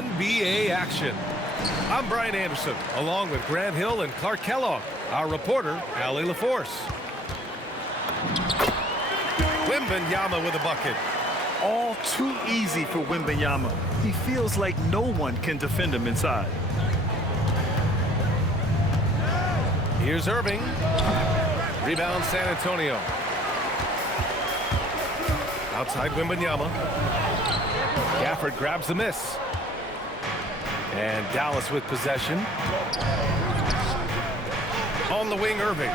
NBA action. I'm Brian Anderson, along with Grant Hill and Clark Kellogg. Our reporter, Allie LaForce. Wembanyama with a bucket. All too easy for Wembanyama. He feels like no one can defend him inside. Here's Irving. Rebound San Antonio. Outside Wembanyama. Gafford grabs the miss. And Dallas with possession. On the wing, Irving.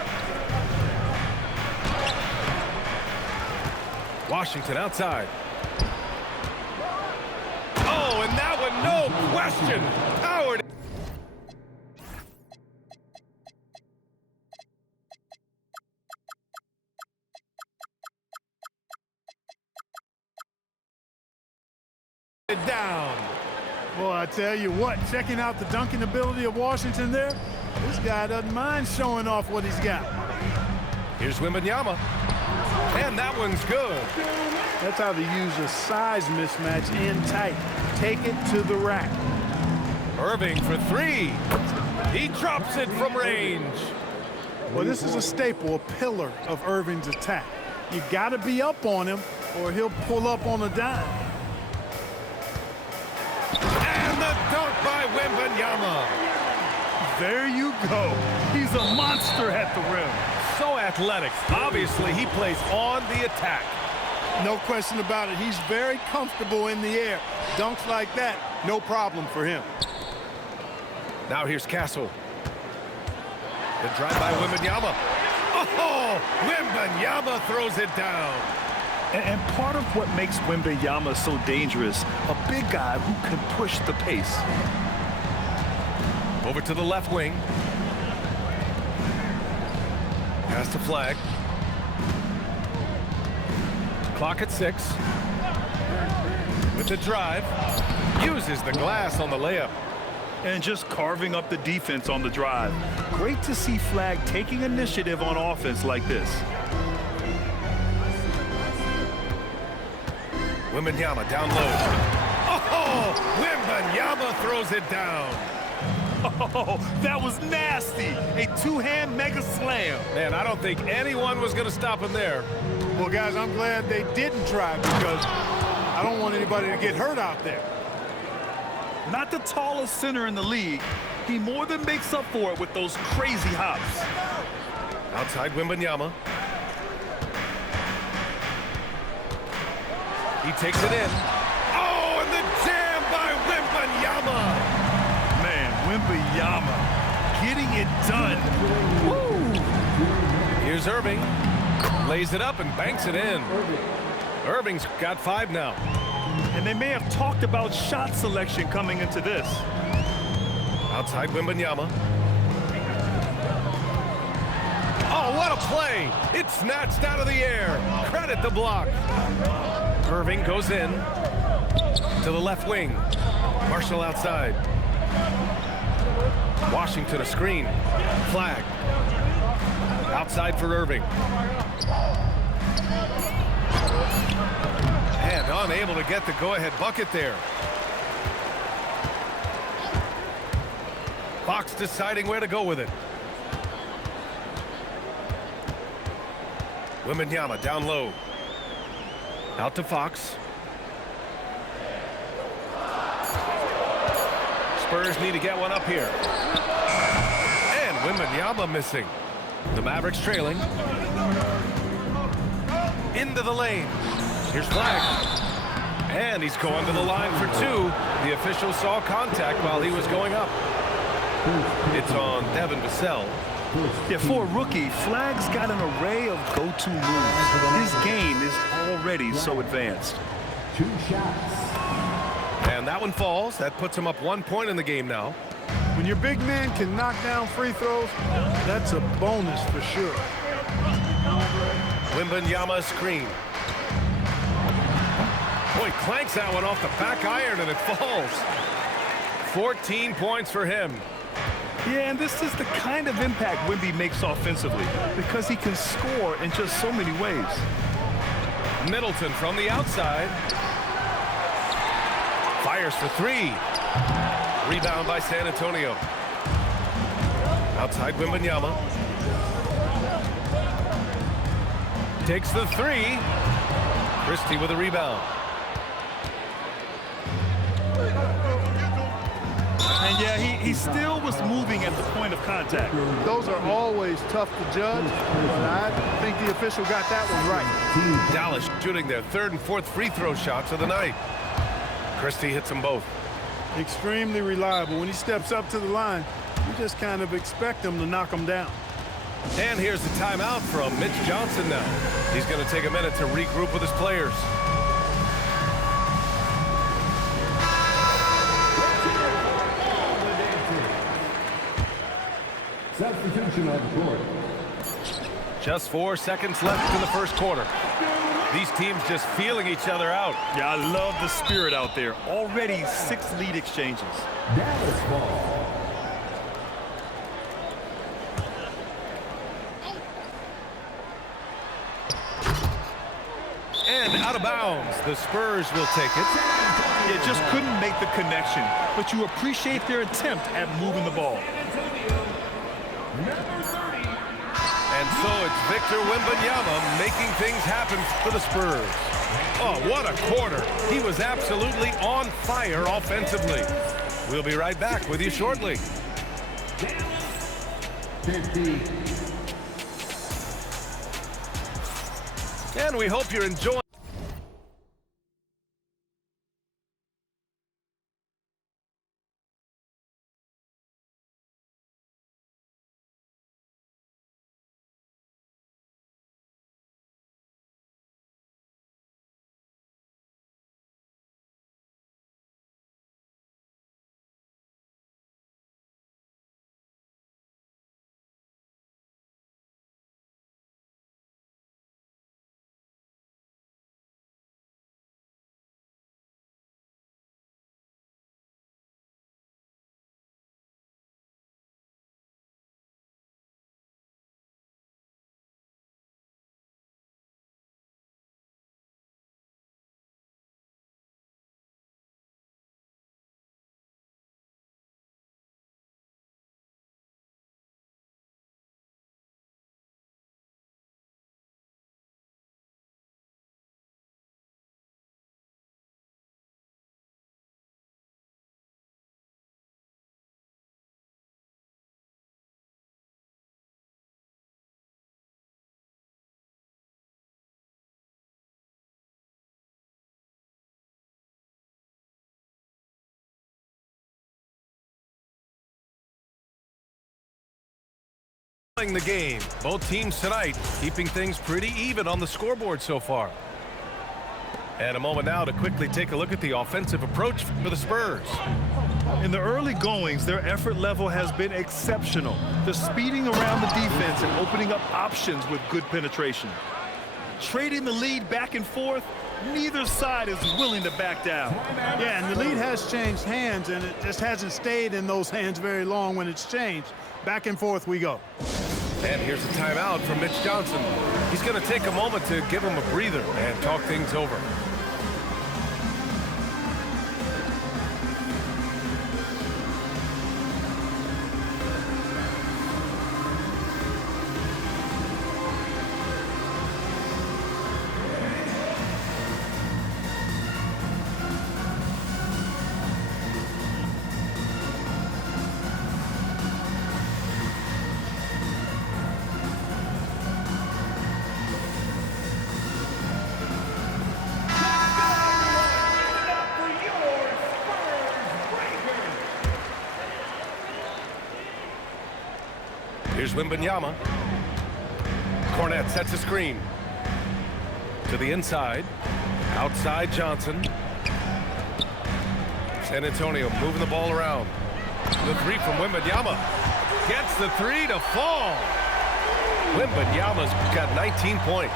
Washington outside. Oh, and that one, no question. Howard. Down. Well, I tell you what, checking out the dunking ability of Washington there, this guy doesn't mind showing off what he's got. Here's Wembanyama. And that one's good. That's how they use a size mismatch in tight. Take it to the rack. Irving for three. He drops it from range. Well, this is a staple, a pillar of Irving's attack. You got to be up on him or he'll pull up on a dime. And the dunk by Wembanyama. There you go. He's a monster at the rim. So athletic. Obviously, he plays on the attack. No question about it. He's very comfortable in the air. Dunks like that, no problem for him. Now here's Castle. The drive by Wembanyama. Oh, Wembanyama throws it down. And part of what makes Wembanyama so dangerous, a big guy who can push the pace. Over to the left wing. Pass to Flag. Clock at 6. With the drive. Uses the glass on the layup. And just carving up the defense on the drive. Great to see Flag taking initiative on offense like this. Wembanyama down low. Oh, Wembanyama throws it down. Oh, that was nasty. A two-hand mega slam. Man, I don't think anyone was going to stop him there. Well, guys, I'm glad they didn't try because I don't want anybody to get hurt out there. Not the tallest center in the league. He more than makes up for it with those crazy hops. Outside Wembanyama. He takes it in. Oh, and the jam by Wembanyama. Man, Wembanyama getting it done. Woo! Here's Irving. Lays it up and banks it in. Irving's got 5 now. And they may have talked about shot selection coming into this. Outside Wembanyama. Oh, what a play! It's snatched out of the air. Credit the block. Irving goes in to the left wing. Marshall outside. Washington a screen. Flag. Outside for Irving. And unable to get the go-ahead bucket there. Fox deciding where to go with it. Wembanyama down low. Out to Fox. Spurs need to get one up here. And Wembanyama missing. The Mavericks trailing. Into the lane. Here's Flag. And he's going to the line for 2. The official saw contact while he was going up. It's on Devin Vassell. Yeah, for a rookie, Flag's got an array of go-to moves. His game is already so advanced. 2 shots. And that one falls. That puts him up 1 point in the game now. When your big man can knock down free throws, that's a bonus for sure. Wembanyama screen. Boy, clanks that one off the back iron and it falls. 14 points for him. Yeah, and this is the kind of impact Wemby makes offensively because he can score in just so many ways. Middleton from the outside. Fires for 3. Rebound by San Antonio. Outside Wembanyama. Takes the three. Christie with a rebound. And yeah, he still was moving at the point of contact. Those are always tough to judge, but I think the official got that one right. Dallas shooting their third and fourth free throw shots of the night. Christie hits them both. Extremely reliable. When he steps up to the line, you just kind of expect him to knock him down. And here's the timeout from Mitch Johnson now. He's going to take a minute to regroup with his players. Substitution on the court. Just 4 seconds left in the first quarter. These teams just feeling each other out. Yeah, I love the spirit out there. Already 6 lead exchanges. Dallas ball. And out of bounds. The Spurs will take it. Yeah, just couldn't make the connection, but you appreciate their attempt at moving the ball. And so it's Victor Wembanyama making things happen for the Spurs. Oh, what a quarter. He was absolutely on fire offensively. We'll be right back with you shortly. 50. And we hope you're enjoying. The game. Both teams tonight keeping things pretty even on the scoreboard so far. And a moment now to quickly take a look at the offensive approach for the Spurs. In the early goings, their effort level has been exceptional. They're speeding around the defense and opening up options with good penetration. Trading the lead back and forth, neither side is willing to back down. Yeah, and the lead has changed hands, and it just hasn't stayed in those hands very long when it's changed. Back and forth we go. And here's a timeout from Mitch Johnson. He's going to take a moment to give him a breather and talk things over. Here's Wembanyama. Cornette sets a screen. To the inside. Outside Johnson. San Antonio moving the ball around. The three from Wembanyama. Gets the three to fall. Wembanyama's got 19 points.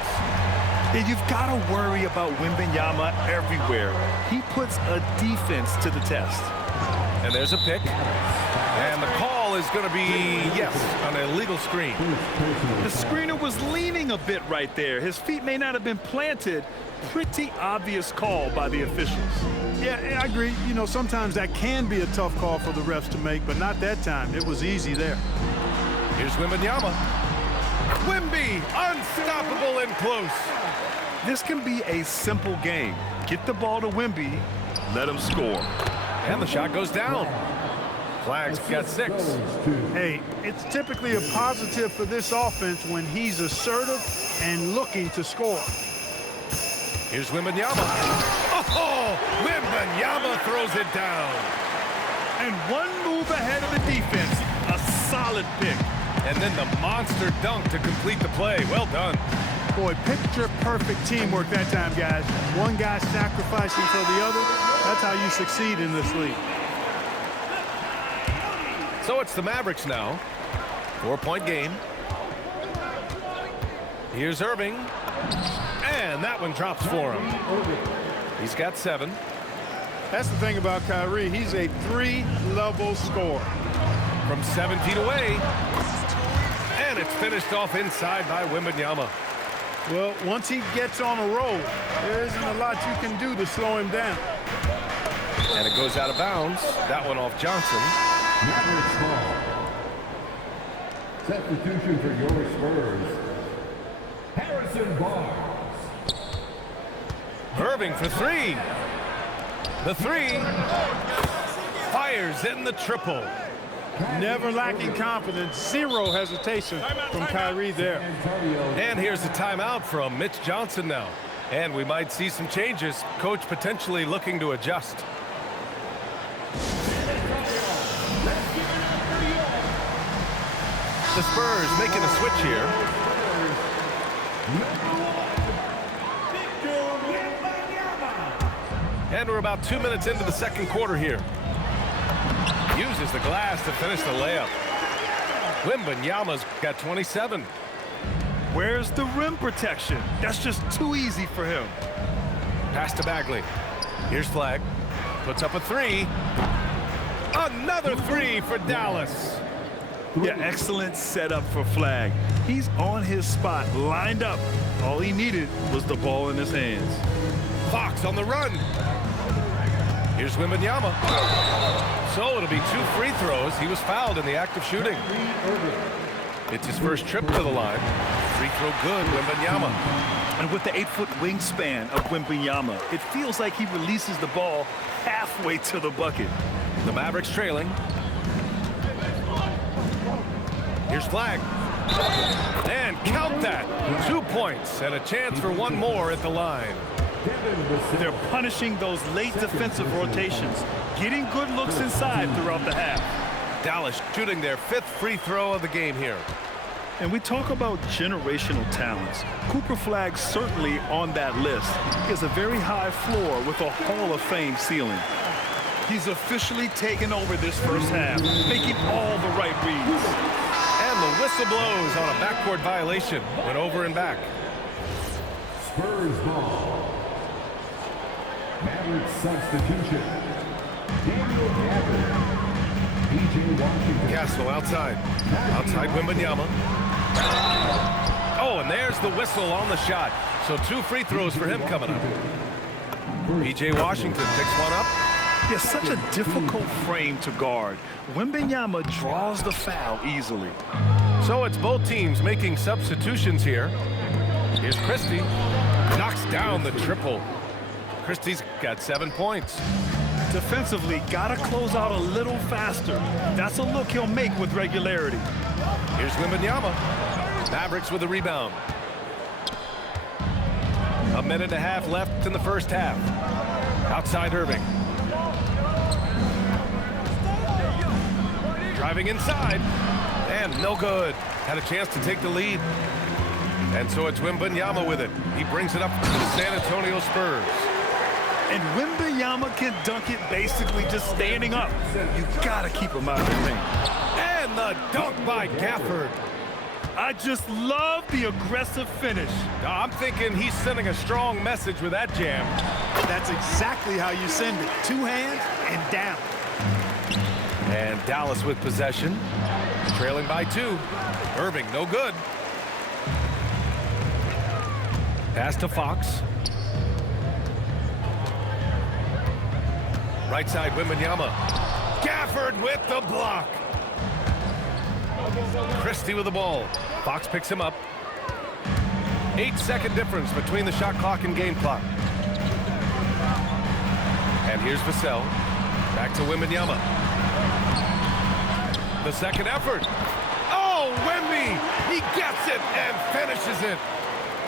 And you've got to worry about Wembanyama everywhere. He puts a defense to the test. And there's a pick. And the call is going to be, yes, an illegal screen. The screener was leaning a bit right there. His feet may not have been planted. Pretty obvious call by the officials. Yeah, I agree. You know, sometimes that can be a tough call for the refs to make, but not that time. It was easy there. Here's Wembanyama. Wemby, unstoppable and close. This can be a simple game. Get the ball to Wemby, let him score. And the shot goes down. Flag's got 6. Hey, it's typically a positive for this offense when he's assertive and looking to score. Here's Wembanyama. Oh, Wembanyama throws it down. And one move ahead of the defense. A solid pick. And then the monster dunk to complete the play. Well done. Boy, picture-perfect teamwork that time, guys. One guy sacrificing for the other. That's how you succeed in this league. So it's the Mavericks now. 4-point game. Here's Irving. And that one drops for him. He's got 7. That's the thing about Kyrie. He's a 3-level scorer. From 7 feet away. And it's finished off inside by Wembanyama. Well, once he gets on a roll, there isn't a lot you can do to slow him down. And it goes out of bounds. That one off Johnson. Mavericks ball. Substitution for your Spurs. Harrison Barnes. Irving for 3. The 3. Fires in the triple. Never lacking confidence. Zero hesitation from Kyrie there. And here's the timeout from Mitch Johnson now. And we might see some changes. Coach potentially looking to adjust. The Spurs making a switch here. And we're about 2 minutes into the second quarter here. Uses the glass to finish the layup. Wembanyama's got 27. Where's the rim protection? That's just too easy for him. Pass to Bagley. Here's Flag. Puts up a 3. Another 3 for Dallas. Yeah, excellent setup for Flag. He's on his spot, lined up. All he needed was the ball in his hands. Fox on the run. Here's Wembanyama. So it'll be 2 free throws. He was fouled in the act of shooting. It's his first trip to the line. Free throw good, Wembanyama. And with the 8-foot wingspan of Wembanyama, it feels like he releases the ball halfway to the bucket. The Mavericks trailing. Here's Flag. And count that. 2 points and a chance for one more at the line. They're punishing those late defensive rotations, getting good looks inside throughout the half. Dallas shooting their 5th free throw of the game here. And we talk about generational talents. Cooper Flag certainly on that list. He has a very high floor with a Hall of Fame ceiling. He's officially taken over this first half, making all the right reads. And the whistle blows on a backcourt violation. Went over and back. Spurs ball. Mavericks substitution. Daniel Gafford. PJ Washington. Castle outside. Outside Wembanyama. Oh, and there's the whistle on the shot. So 2 free throws for him coming up. PJ Washington picks one up. Yeah, such a difficult frame to guard. Wembanyama draws the foul easily. So it's both teams making substitutions here. Here's Christie. Knocks down the triple. Christie's got 7 points. Defensively, gotta close out a little faster. That's a look he'll make with regularity. Here's Wembanyama. Mavericks with a rebound. 1.5 minutes left in the first half. Outside Irving. Driving inside. And no good. Had a chance to take the lead. And so it's Wembanyama with it. He brings it up to the San Antonio Spurs. And Wembanyama can dunk it basically just standing up. You gotta keep him out of the paint. And the dunk by Gafford. I just love the aggressive finish. Now, I'm thinking he's sending a strong message with that jam. That's exactly how you send it. 2 hands and down. And Dallas with possession. Trailing by 2. Irving, no good. Pass to Fox. Right side, Wembanyama. Gafford with the block. Christie with the ball. Fox picks him up. 8-second difference between the shot clock and game clock. And here's Vassell. Back to Wembanyama. The second effort. Oh, Wemby! He gets it and finishes it.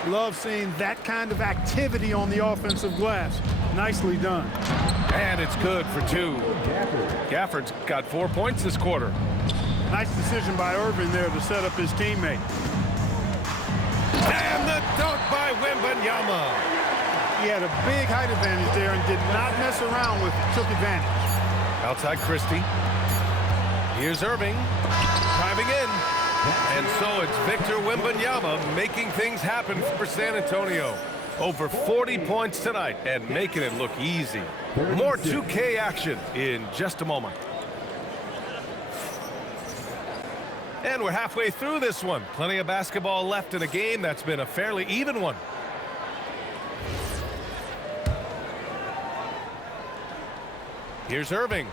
Love seeing that kind of activity on the offensive glass. Nicely done. And it's good for 2. Gafford's got 4 points this quarter. Nice decision by Irving there to set up his teammate. And the dunk by Wembanyama. He had a big height advantage there and did not mess around with it. Took advantage. Outside Christie. Here's Irving. Driving in. And so it's Victor Wembanyama making things happen for San Antonio. Over 40 points tonight and making it look easy. More 2K action in just a moment. And we're halfway through this one. Plenty of basketball left in a game that's been a fairly even one. Here's Irving.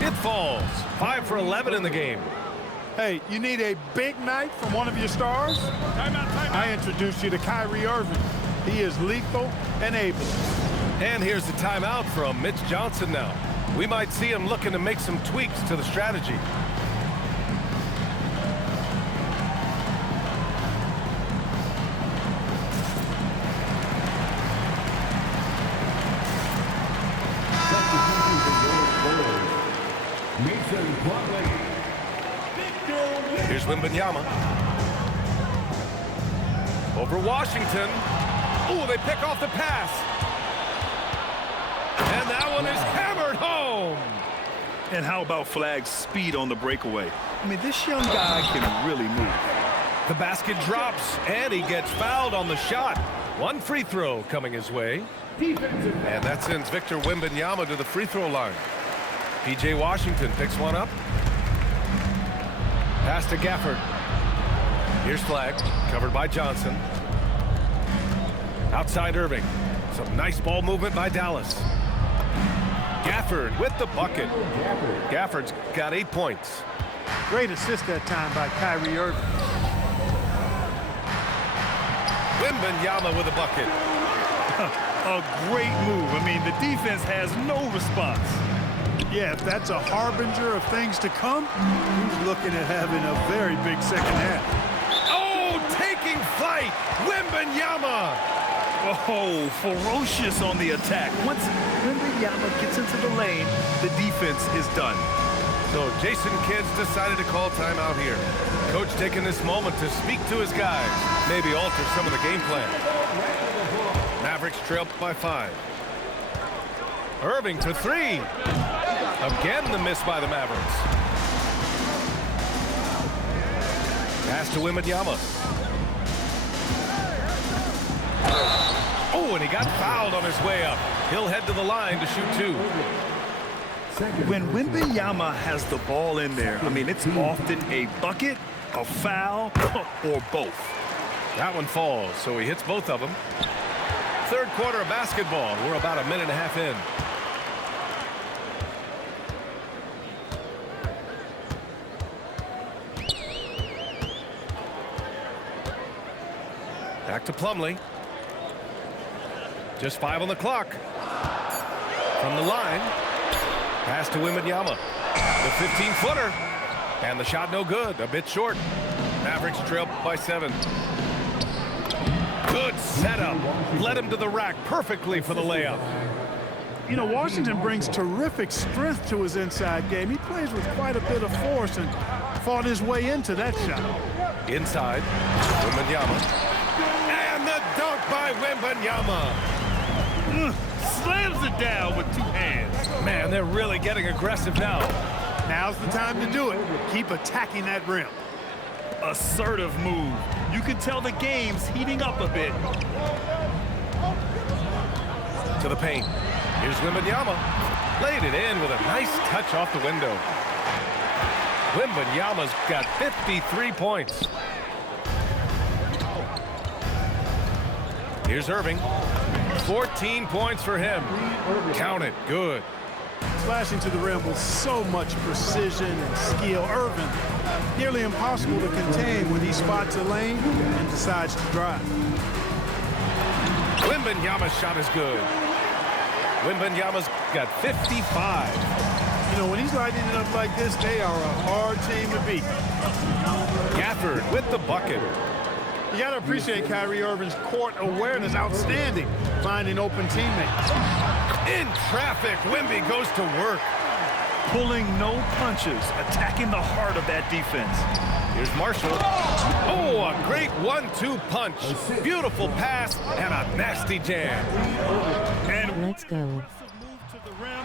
It falls. 5 for 11 in the game. Hey, you need a big night from one of your stars? I introduced you to Kyrie Irving. He is lethal and able. And here's the timeout from Mitch Johnson now. We might see him looking to make some tweaks to the strategy. Here's Wembanyama. Over Washington. Oh, they pick off the pass. And that one is hammered home. And how about Flagg's speed on the breakaway? I mean, this young guy can really move. The basket drops, and he gets fouled on the shot. One free throw coming his way. And that sends Victor Wembanyama to the free throw line. P.J. Washington picks one up. Pass to Gafford. Here's Flagg, covered by Johnson. Outside Irving. Some nice ball movement by Dallas. Gafford with the bucket. Gafford's got 8 points. Great assist that time by Kyrie Irving. Wembanyama with a bucket. A great move. I mean, the defense has no response. Yeah, if that's a harbinger of things to come, he's looking at having a very big second half. Oh, taking flight, Wembanyama. Oh, ferocious on the attack. Once Wembanyama gets into the lane, the defense is done. So Jason Kidd's decided to call timeout here. Coach taking this moment to speak to his guys, maybe alter some of the game plan. Mavericks trail by 5. Irving for 3. Again, the miss by the Mavericks. Pass to Wembanyama. Oh, and he got fouled on his way up. He'll head to the line to shoot 2. When Wembanyama has the ball in there, I mean, it's often a bucket, a foul, or both. That one falls, so he hits both of them. Third quarter of basketball. We're about a minute and a half in. Back to Plumlee. Just 5 on the clock. From the line. Pass to Wembanyama. The 15-footer. And the shot no good. A bit short. Mavericks trail by 7. Good setup. Led him to the rack perfectly for the layup. You know, Washington brings terrific strength to his inside game. He plays with quite a bit of force and fought his way into that shot. Inside. Wembanyama. And the dunk by Wembanyama. Slams it down with 2 hands. Man, they're really getting aggressive now. Now's the time to do it. Keep attacking that rim. Assertive move. You can tell the game's heating up a bit. To the paint. Here's Wembanyama. Laid it in with a nice touch off the window. Wembanyama's got 53 points. Here's Irving. 14 points for him. Count it. Good. Slashing to the rim with so much precision and skill. Irving, nearly impossible to contain when he spots a lane and decides to drive. Wembanyama's shot is good. Wembanyama's got 55. You know, when he's lighting it up like this, they are a hard team to beat. Gafford with the bucket. You got to appreciate Kyrie Irving's court awareness. Outstanding. Finding open teammates. In traffic, Wemby goes to work. Pulling no punches, attacking the heart of that defense. Here's Marshall. Oh, a great 1-2 punch. Beautiful pass and a nasty jam. And Let's go.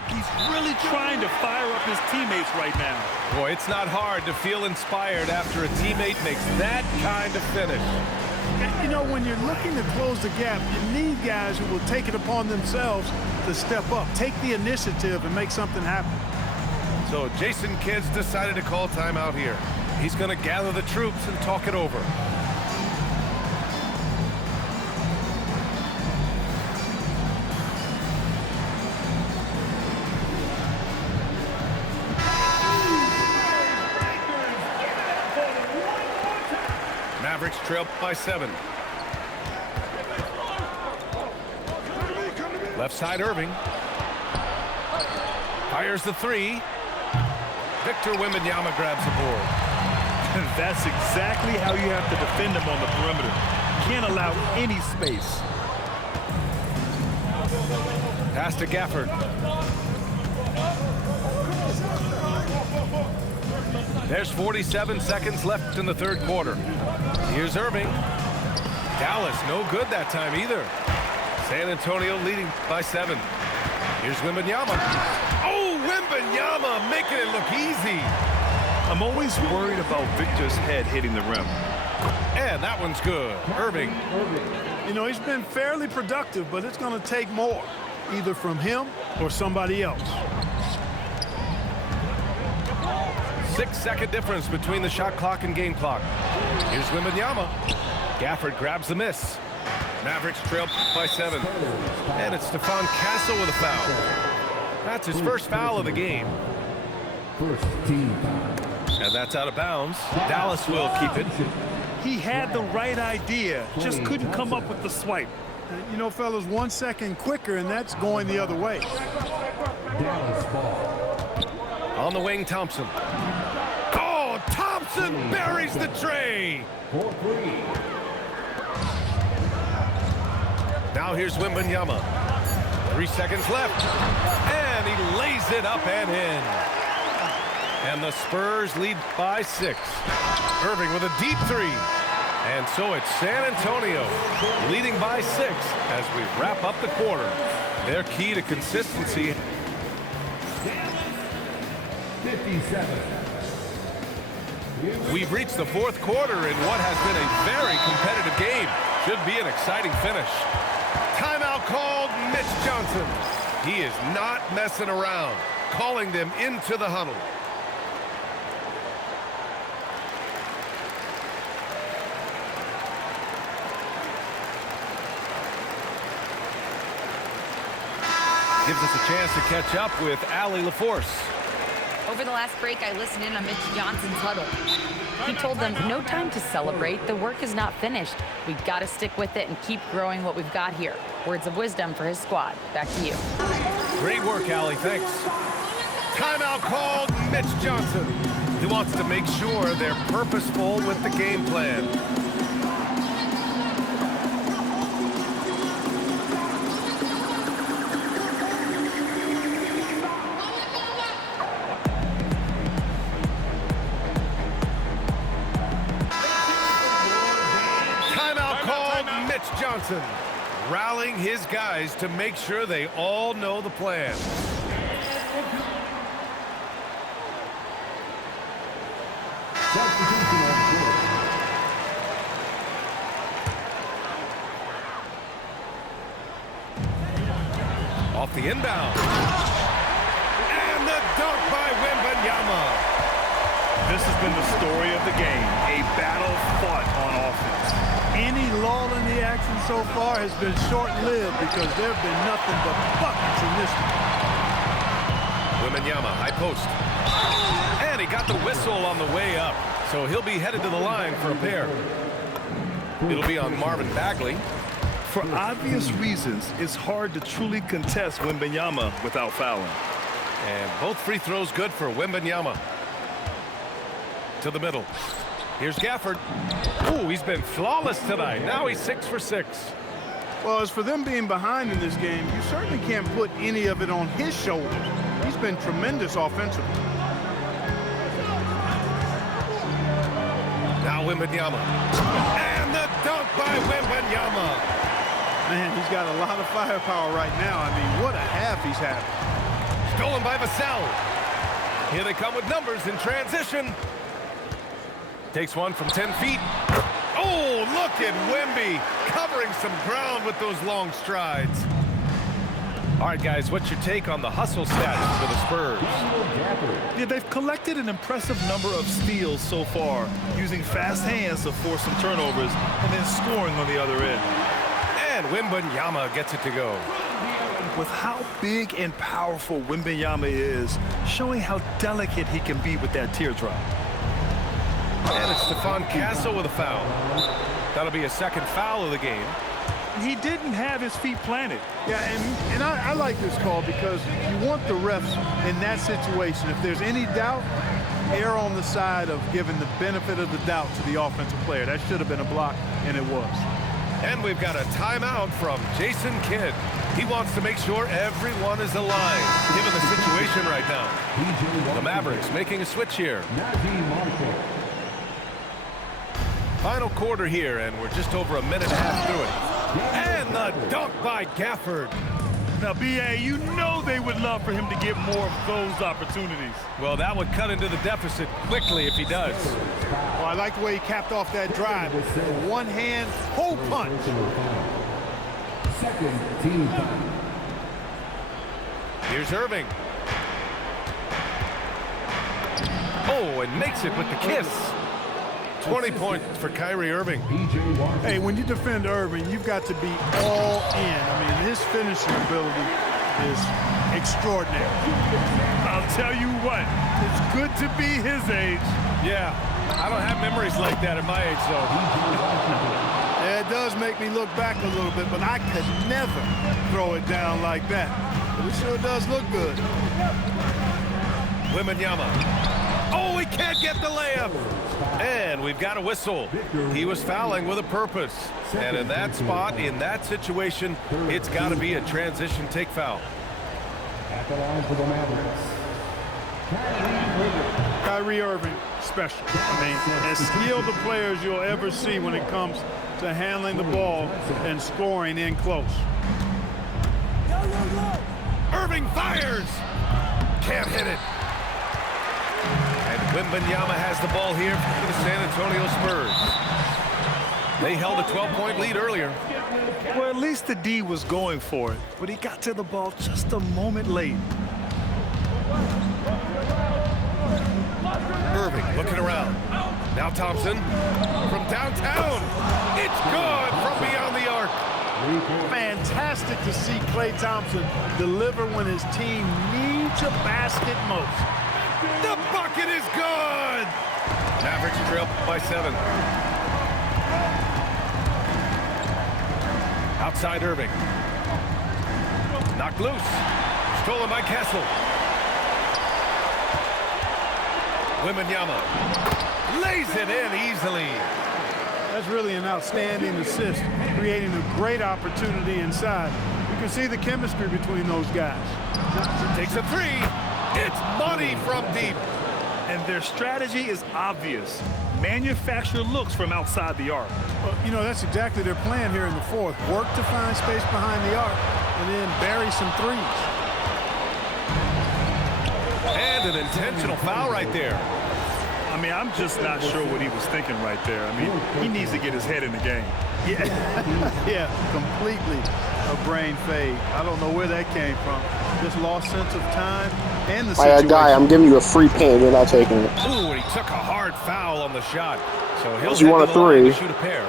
he's really trying to fire up his teammates right now. Boy, it's not hard to feel inspired after a teammate makes that kind of finish. You know, when you're looking to close the gap, you need guys who will take it upon themselves to step up, take the initiative, and make something happen. So Jason Kidd's decided to call timeout here. He's going to gather the troops and talk it over. Mavericks trail by 7. Left side Irving. Fires the 3. Victor Wembanyama grabs the board. And that's exactly how you have to defend him on the perimeter. Can't allow any space. Pass to Gafford. There's 47 seconds left in the third quarter. Here's Irving. Dallas, no good that time either. San Antonio leading by 7. Here's Wembanyama. Oh, Wembanyama making it look easy. I'm always worried about Victor's head hitting the rim. And that one's good. Irving. You know, he's been fairly productive, but it's going to take more, either from him or somebody else. 6-second difference between the shot clock and game clock. Here's Wembanyama. Gafford grabs the miss. Mavericks trail by 7. And it's Stephon Castle with a foul. That's his first foul of the game. First team foul. And that's out of bounds. Dallas will keep it. He had the right idea, just couldn't come up with the swipe. You know, fellas, 1 second quicker, and that's going the other way. Dallas ball. On the wing, Thompson. Oh, Thompson buries the tray. 4-3. Now here's Wembanyama. 3 seconds left. And he lays it up and in. And the Spurs lead by 6. Irving with a deep 3. And so it's San Antonio leading by 6 as we wrap up the quarter. Their key to consistency. 57. We've reached the fourth quarter in what has been a very competitive game. Should be an exciting finish. Timeout called. Mitch Johnson. He is not messing around, calling them into the huddle. Gives us a chance to catch up with Allie LaForce. Over the last break, I listened in on Mitch Johnson's huddle. He told them, no time to celebrate. The work is not finished. We've got to stick with it and keep growing what we've got here. Words of wisdom for his squad. Back to you. Great work, Allie. Thanks. Timeout called. Mitch Johnson. He wants to make sure they're purposeful with the game plan. Johnson rallying his guys to make sure they all know the plan. Substitution on court. Off the inbound. And the dunk by Wembanyama. This has been the story of the game, a battle fought on offense. Any lull in the action so far has been short-lived because there have been nothing but buckets in this one. Wembanyama, high post. And he got the whistle on the way up, so he'll be headed to the line for a pair. It'll be on Marvin Bagley. For obvious reasons, it's hard to truly contest Wembanyama without fouling. And both free throws good for Wembanyama. To the middle. Here's Gafford. Ooh, he's been flawless tonight. Now he's 6 for 6. Well, as for them being behind in this game, you certainly can't put any of it on his shoulders. He's been tremendous offensively. Now Wembanyama. And the dunk by Wembanyama. Man, he's got a lot of firepower right now. I mean, what a half he's having. Stolen by Vassell. Here they come with numbers in transition. Takes one from 10 feet. Oh, look at Wemby covering some ground with those long strides. All right, guys, what's your take on the hustle stats for the Spurs? Yeah, they've collected an impressive number of steals so far, using fast hands to force some turnovers and then scoring on the other end. And Wembanyama gets it to go. With how big and powerful Wembanyama is, showing how delicate he can be with that teardrop. And it's Stephon Castle with a foul. That'll be a second foul of the game. He didn't have his feet planted. Yeah, and I like this call because you want the refs in that situation. If there's any doubt, err on the side of giving the benefit of the doubt to the offensive player. That should have been a block, and it was. And we've got a timeout from Jason Kidd. He wants to make sure everyone is aligned, given the situation right now. The Mavericks making a switch here. Final quarter here, and we're just over a minute and a half through it. And the dunk by Gafford. Now, B.A., you know they would love for him to get more of those opportunities. Well, that would cut into the deficit quickly if he does. Well, I like the way he capped off that drive. One hand, hole punch. Second team foul. Here's Irving. Oh, and makes it with the kiss. 20 points for Kyrie Irving. Hey, when you defend Irving, you've got to be all in. I mean, his finishing ability is extraordinary. I'll tell you what, it's good to be his age. Yeah, I don't have memories like that at my age, though. Yeah, it does make me look back a little bit, but I could never throw it down like that. But it sure does look good. Wembanyama. Oh, he can't get the layup. And we've got a whistle. He was fouling with a purpose. And in that spot, in that situation, it's got to be a transition take foul. At the line for the Mavericks. Kyrie Irving, special. I mean, as skilled a player as you'll ever see when it comes to handling the ball and scoring in close. Irving fires. Can't hit it. And Wembanyama has the ball here for the San Antonio Spurs. They held a 12-point lead earlier. Well, at least the D was going for it, but he got to the ball just a moment late. Irving looking around. Now Thompson from downtown. It's good from beyond the arc. Fantastic to see Klay Thompson deliver when his team needs a basket most. The bucket is good. Mavericks trail by 7. Outside Irving. Knocked loose. Stolen by Castle. Wembanyama lays it in easily. That's really an outstanding assist, creating a great opportunity inside. You can see the chemistry between those guys. Takes a 3. It's money from deep. And their strategy is obvious. Manufacture looks from outside the arc. Well, you know, that's exactly their plan here in the fourth. Work to find space behind the arc and then bury some threes. And an intentional foul right there. I mean, I'm just not sure what he was thinking right there. I mean, he needs to get his head in the game. Yeah, yeah, completely a brain fade. I don't know where that came from. Just lost sense of time and the I situation. Guy, I'm giving you a free pin. You're not taking it. Ooh, and he took a hard foul on the shot. So he'll Unless you want head a to the line three, to shoot a pair.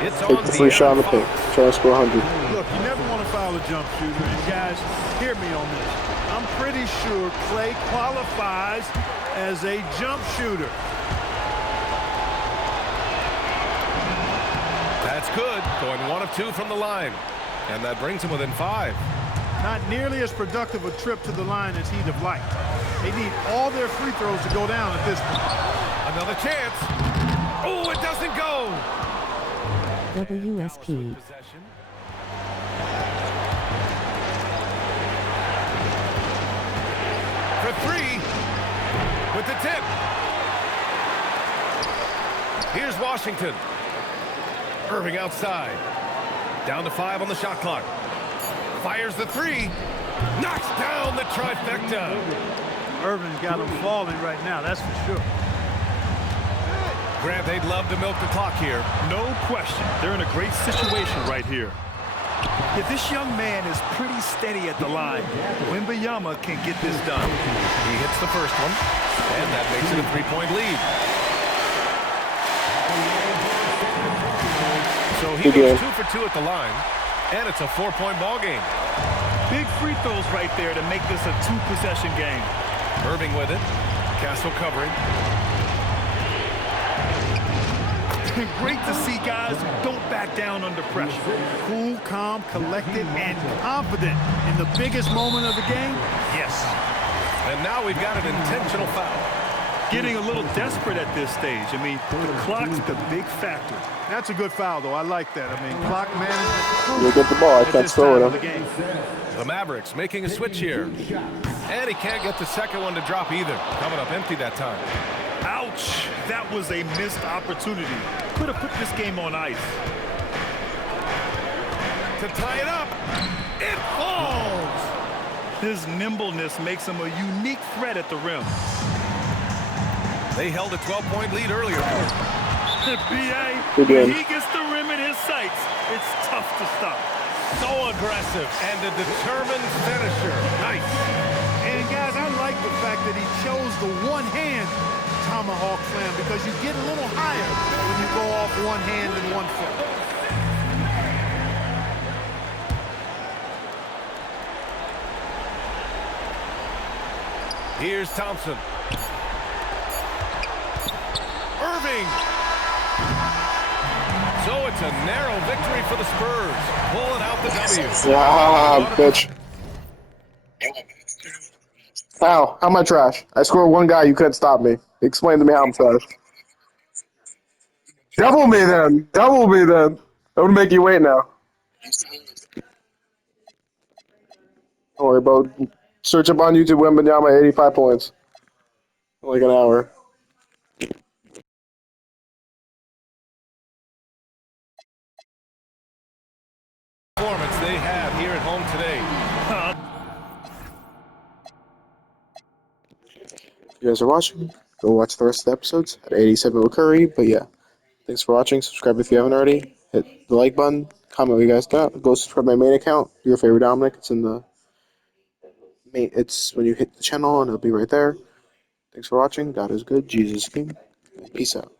It's take on the free shot on the De'Aaron paint. Fox. Try to score 100. Look, you never want to foul a jump shooter. And guys, hear me on this. I'm pretty sure Klay qualifies as a jump shooter. That's good. Going 1 of 2 from the line. And that brings him within 5. Not nearly as productive a trip to the line as he'd have liked. They need all their free throws to go down at this point. Another chance. Oh, it doesn't go. WSP. For 3 with the tip. Here's Washington. Irving outside. Down to 5 on the shot clock. Fires the 3. Knocks down the trifecta. Irving's got them falling right now, that's for sure. Grant, they'd love to milk the clock here. No question. They're in a great situation right here. Yeah, this young man is pretty steady at the line. Wembanyama can get this done. He hits the first one, and that makes it a 3-point lead. So he goes 2 for 2 at the line, and it's a 4-point ball game. Big free throws right there to make this a 2-possession game. Irving with it. Castle covering. Great to see guys who don't back down under pressure. Cool, calm, collected, and confident in the biggest moment of the game. Yes. And now we've got an intentional foul. Getting a little desperate at this stage. I mean, the clock's the big factor. That's a good foul, though. I like that. I mean, clock management. You'll get the ball. I can't throw it up. The Mavericks making a switch here. And he can't get the second one to drop either. Coming up empty that time. Ouch. That was a missed opportunity. Could have put this game on ice. To tie it up. It falls. His nimbleness makes him a unique threat at the rim. They held a 12-point lead earlier. B.A., Again. when he gets the rim in his sights, it's tough to stop. So aggressive and a determined finisher. Nice. And, guys, I like the fact that he chose the one-hand tomahawk slam because you get a little higher when you go off one hand and 1 foot. Here's Thompson. Irving. So it's a narrow victory for the Spurs. Pulling out the W. Ah, bitch. How am I trash? I scored 1 guy. You couldn't stop me. Explain to me how I'm trash. Double me then. Double me then. I'm gonna make you wait now. Don't worry, bro. Search up on YouTube Wembanyama 85 points. Like an hour. Performance they have here at home today. If you guys are watching, go watch the rest of the episodes at 87 with Curry. But yeah, thanks for watching. Subscribe if you haven't already. Hit the like button. Comment what you guys got. Go subscribe to my main account. Your favorite Dominic. It's in the main. It's when you hit the channel and it'll be right there. Thanks for watching. God is good. Jesus is King. Peace out.